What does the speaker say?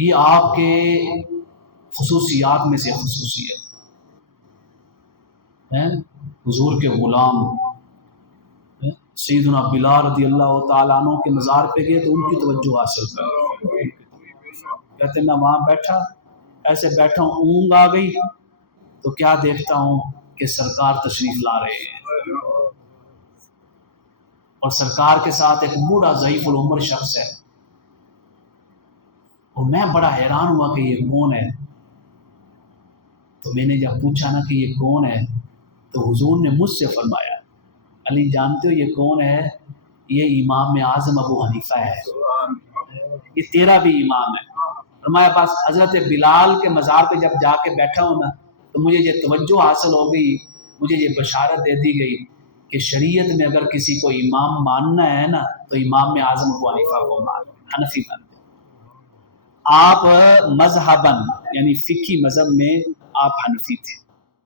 یہ آپ کے خصوصیات میں سے خصوصیت ہے۔ حضور کے غلام سیدنا بلال رضی اللہ تعالیٰ عنہ کے مزار پہ گئے تو ان کی توجہ حاصل کر، کہتے میں وہاں بیٹھا، ایسے بیٹھا ہوں، اونگ آ گئی تو کیا دیکھتا ہوں کہ سرکار تشریف لا رہے ہیں، اور سرکار کے ساتھ ایک بوڑھا ضعیف العمر شخص ہے، اور میں بڑا حیران ہوا کہ یہ کون ہے۔ تو میں نے جب پوچھا نا کہ یہ کون ہے تو حضور نے مجھ سے فرمایا، علی جانتے ہو یہ کون ہے؟ یہ امام اعظم ابو حنیفہ ہے، یہ تیرا بھی امام ہے۔ فرمایا بس حضرت بلال کے مزار پہ جب جا کے بیٹھا ہوں نا تو مجھے یہ توجہ حاصل ہو گئی، مجھے یہ بشارت دے دی گئی کہ شریعت میں اگر کسی کو امام ماننا ہے نا تو امام اعظم ابو حنیفہ کو ماننا، حنفی ماننا۔ آپ مذہباً یعنی فقہی مذہب میں آپ حنفی تھے،